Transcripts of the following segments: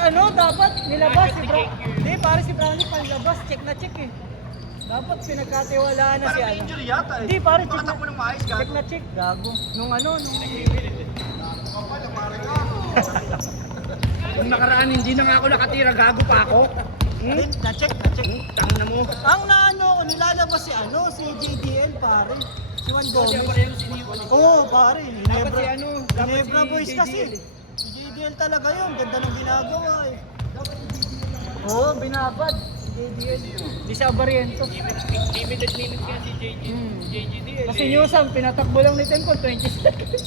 ano, dapat nilabas si Brown. Hindi, pare si Brownie panlabas. Check na check eh. Dapat pinagkatiwalaan na si Parang ano. injury yata eh. Hindi, pare check na. Pakatak mo ng maayos, gago. Check na check. Gago. Nung ano, nung... Nung nakaraan, hindi na nga ako nakatira, gago pa ako. Na-check. Tang na mo. Ang naano ko, nilalabas si ano, si JDL pare. Si Juan Gomez. Siyempre yung siniwan. Oo, pare. Dapat si ano, dapat Ginebra si boys JDL kasi. eh. Si JDL talaga yun. Ganda ng ginagawa eh. Oo, binabad. Si JDL. Di siya Barrientos. Limited minutes nga si JGD. Kasi Newsam, pinatakbo lang ni Tempo 20 seconds.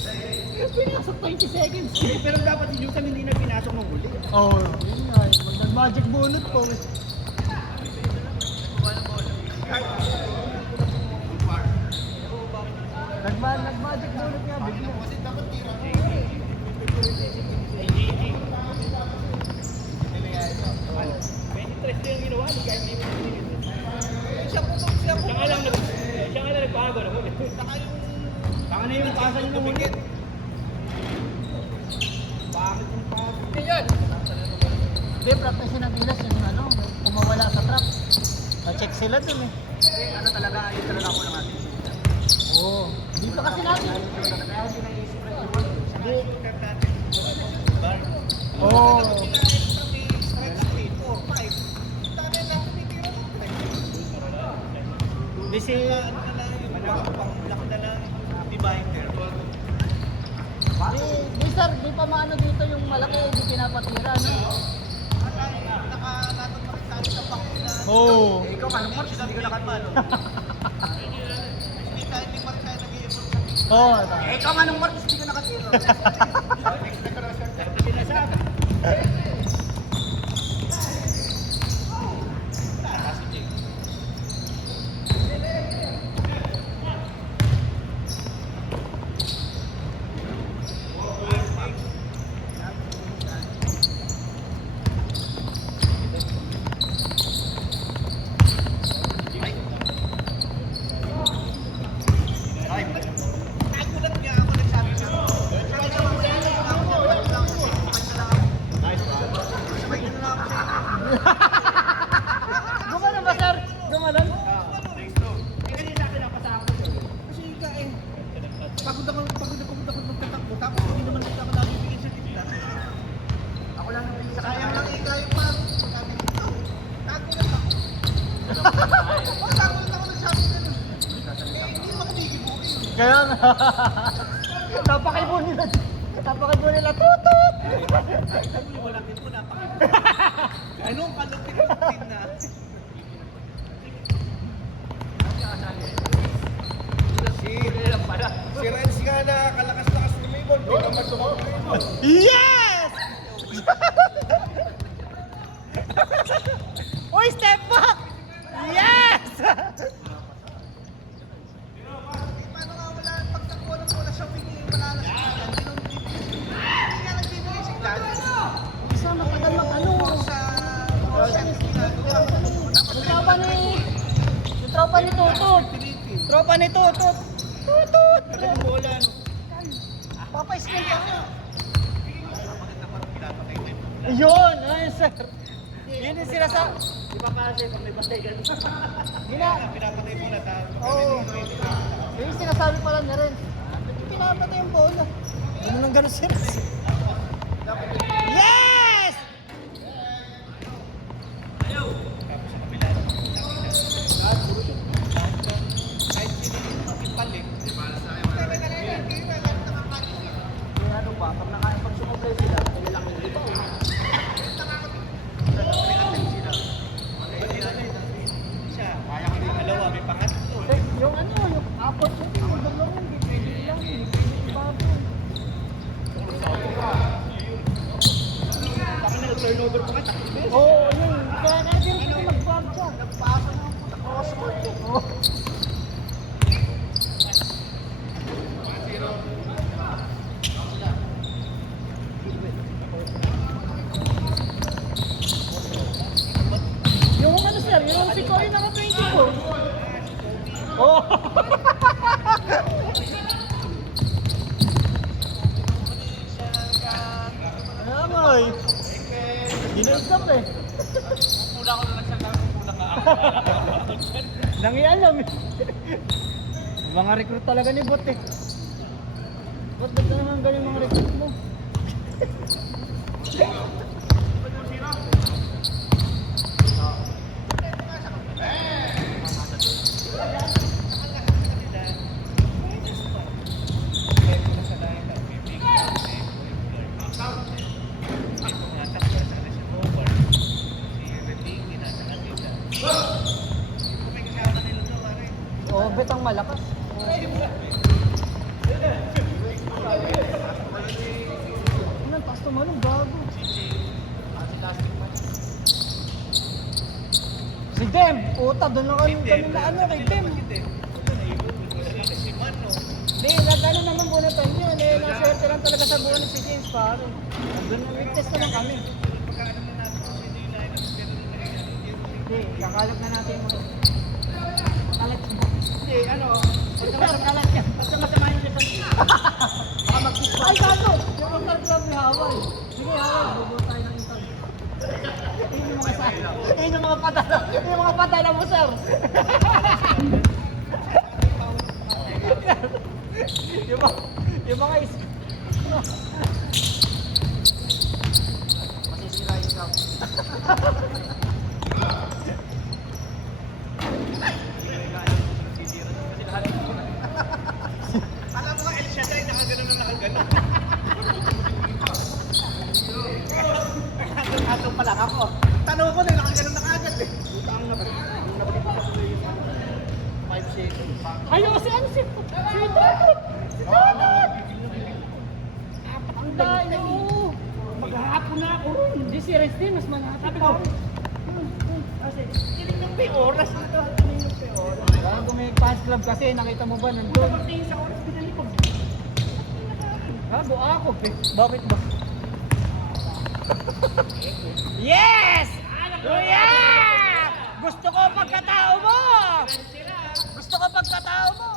Pinasok 20 seconds. Pero dapat si Newton hindi na pinasok ng huli. Oo, yun nga. Mag-magic bunot po eh. Nag-magic bunot nga bigla. Kasi dapat tira. Yung ginawa, hindi kaya may siya nga lang nagbago na huli. Saka na yung pasa niyo ng huli. Bakit yung pasa? Yan! Hindi, practice ng ilas yung ano, kumawala sa trap. Na-check sila dun eh. Ano talaga, ayun talaga ako lang natin. Oo. Dito kasi natin. Kaya hindi naisip na yung Oo. Kasi di sir, di pa maano dito yung malaki, di pinapatira, no? Oo. ikaw man, Marcos, hindi ka nakatalo. Oo. Ikaw man, Marcos, hindi ka nakatalo. Sinasabi. Gumana ba sir? Gumanon? Pagod ako magtatakbo, tapos hindi naman kita ako nabibigay sa tita. Ako lang nabibigay sa sayang lang yung pag tago lang ako. Tago lang ako nagsabi na nun. Hindi makabigay mo. Kaya nga. Napakaibo nila. Napakaibo nila. Tutut! Wala din po napakaibo. Anong kalupit na? Si Renz nga na kalakas-lakas lumibon, di naman sumabot. Yes! Uy, step back! Yes! Paano nga wala, pagkakuha ng bola siya, wala na siya. Hindi nga nagbibigay si Glad. Isa matagal mag ano. Yung tropa ni Tutut. Tropa ni Tutut. Tutut! Bola, no? Papa-skill ka nga. Yun! Ayun, sir. Yun yung sinasabi. Di ba kasi pag may patay ganun? Pinapatay mo na tao. Oo. Yun yung sinasabi pala niya rin. Pinapatay yung bola. Ganun ang ganun sir. Yes! Kahit sino yung makipalik. Ano ba? Pag pag sumuplay sila, kailangan nila ito. Siya, kaya ko yung dalawa, may pangatlo. Yung ano, yung opportunity, yung dalawa rin, hindi pwede lang, hindi pwede bago. Baka na-turnover pa nga, Oo, yun. Kaya natin ito mag-grab siya. nagpasa na ako sa crossword. Oo. Yung ano sir, yung si Cory naka-24. Oh! Amoy! Ginaisap eh. Mula ko na nagsalita ng mula ka. Nangialam eh. Mga recruit talaga ni Bot eh. Bot, ba't na naman ganyan mga recruit mo? Oh, bet ang malakas. Ano, taas tumalong, gago. Si Dem, puta, doon lang kami na ano kay Dem. Di, nagano naman bunutan yun. Eh, naswerte lang talaga sa buwan si James, paro. Doon na witness naman kami. Di, kakalap na natin mo. Kalat mo. Hindi, ano, Kalat yan. basta masamahin niyo sa baka mag-kiss Ay, gago! Yung Inter Club ni Hawal. Sige, Hawal, bubuo tayo ng Inter. Yun yung mga yun yung mga patala. Yun yung mga patala mo, sir. yung mga is... masisira yung crowd. Alam mo nga, El Shaddai, nakaganon na nakaganon. Atong pala ako. Tanong ko na, nakaganon na kagad eh. Utang na ba? 5 seconds. Ayaw, si ano si... Si Donut! Si Donut! Ang dahil, oo. Maghahapon na ako ron. Hindi si Restin, mas manatap ko. Kasi, tinignan pa yung oras nito. Tinignan pa yung oras. Bago may fans club kasi, nakita mo ba nandun? Pagtingin sa oras, pinalikog. Bago ako, bakit ba? Yes! Kuya! Gusto ko pagkatao mo! Gusto ko pagkatao mo!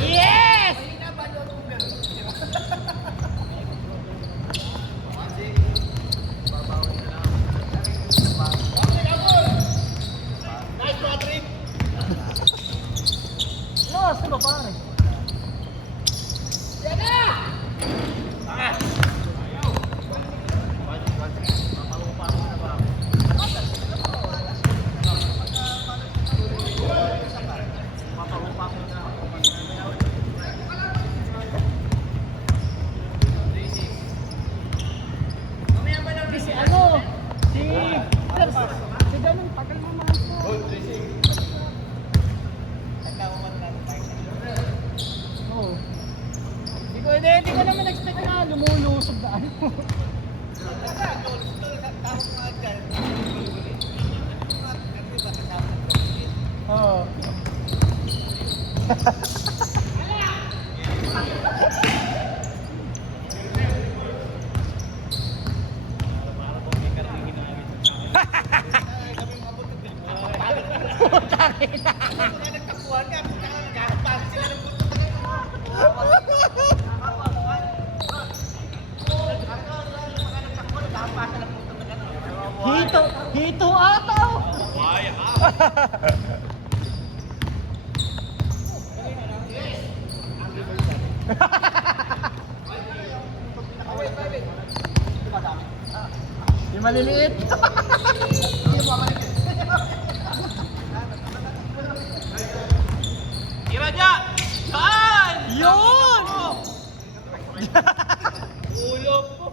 Yes! No, sino pare? Si ano? Si ganun, tagal mo mga po. Oo. Hindi ko naman expect na lumulusob na ano. Oo. Nagtakuhan ka, nagkakapasin sila ng puto. Hito ata. Yung maliliit. Tira niya! Saan? Yun! Ulo po.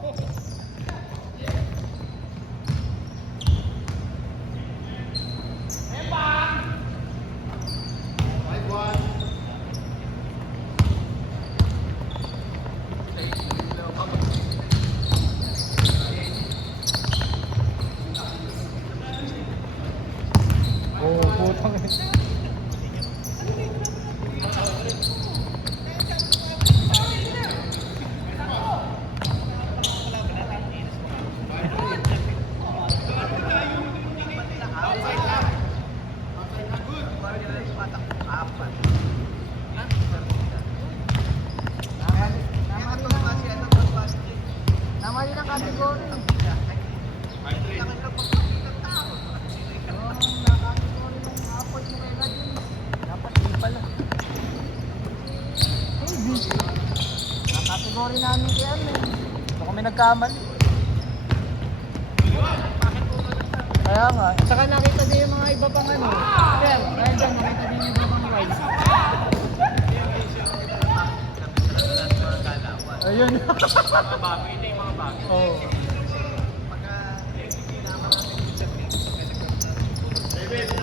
nakategory. Kailangan lang magpapitang tao. Nakategory ng apat mo kay Radin. Dapat di pala. Hindi. Nakategory namin kay Arne. Ito kami nagkamali. Kaya nga. Saka nakita din yung mga iba pang ano. Sir, dahil dyan nakita din yung iba pang guys. Ayun. Mga bago, ito yung mga bago. Oo. Pagka sinama natin yung service,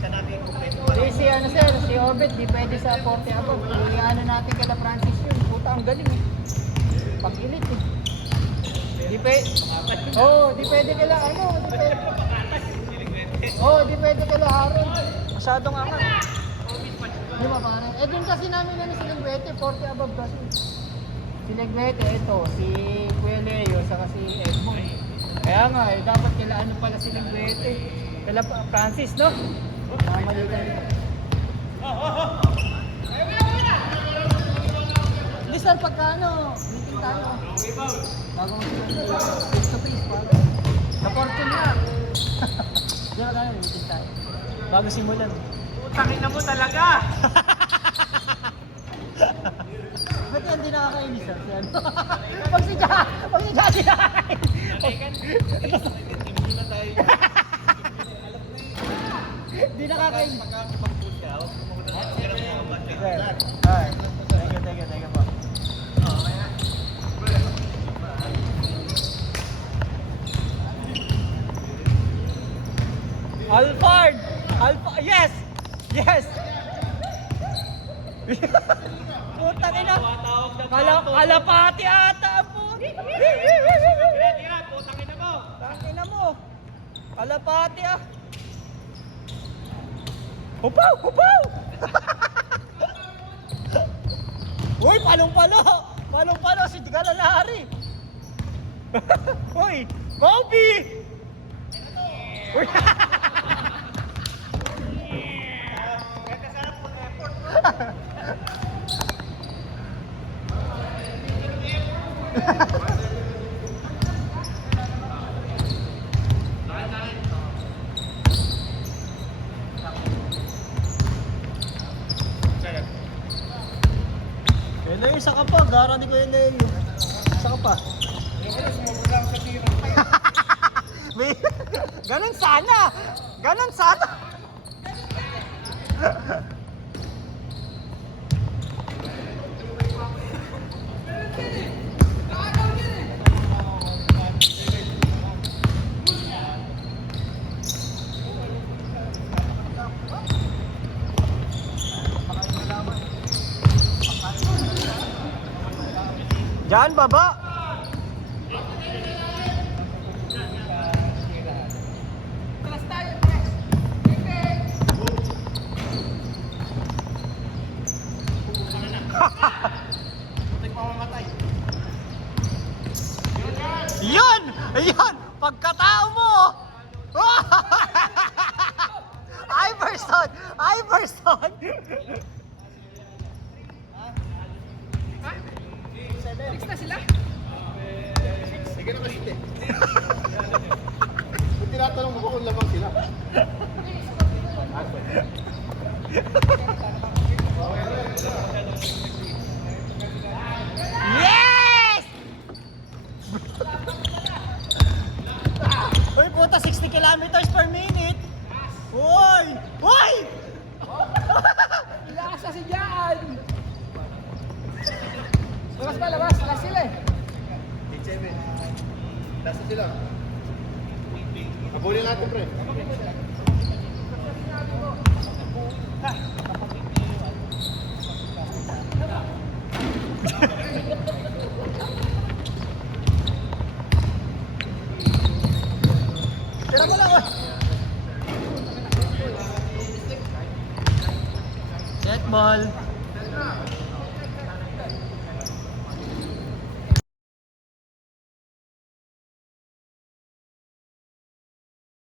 siya natin yung complete. Si ano sir, si Orbit, di pwede sa 40 above. Ano natin kada Francis yun. Puta, ang galing eh. Pag-ilit eh. Di pwede. Di pwede kala ano. Di pwede kala Harold. Masyadong angat. Di ba parang? Dun kasi namin ano si Legwete, 40 above kasi. Si Legwete, ito, si Kuya Leo, saka si Edmond. Kaya nga dapat kala ano pala si Legwete. Kala Francis, no? Mamalitan nito. Hindi sir, pagka ano, meeting tayo. Bago face to face pa. Sa Fortune na. Di ba tayo, meeting tayo. Bago simulan. Utangin na mo talaga! Ba't yan di nakakainis sir? Si ano? Pag si Jackie nakakainis. Hindi na tayo. Di nakakainis. Pagka-pag-push ka, huwag mo muna natin ang mga bata. Sir, alright. Thank you po. Alphard! Yes! Yes! Putang ina! Kalapati ata po! Tangina mo! Kalapati ah! Hupaw! Hupaw! Uy! Palong-palo! Palong-palo si Galalari! Uy! Kobe! Uy! Yan yung isa ka pa, gara ni Kuya Leo. Isa ka pa. May, ganun sana! Ganun sana! Diyan, baba! Yun! Yun! Pagkatao mo! Iverson! Iverson! Six na sila? Sige na kasi. Tinatanong mo kung lamang sila. Yes! Uy, puta, 60 kilometers per minute. Uy! Uy! Lakas na si Jan! Labas ba, labas? Labas sila eh. H7. Nasa sila. Habulin natin, pre. Tira mo lang, set ball.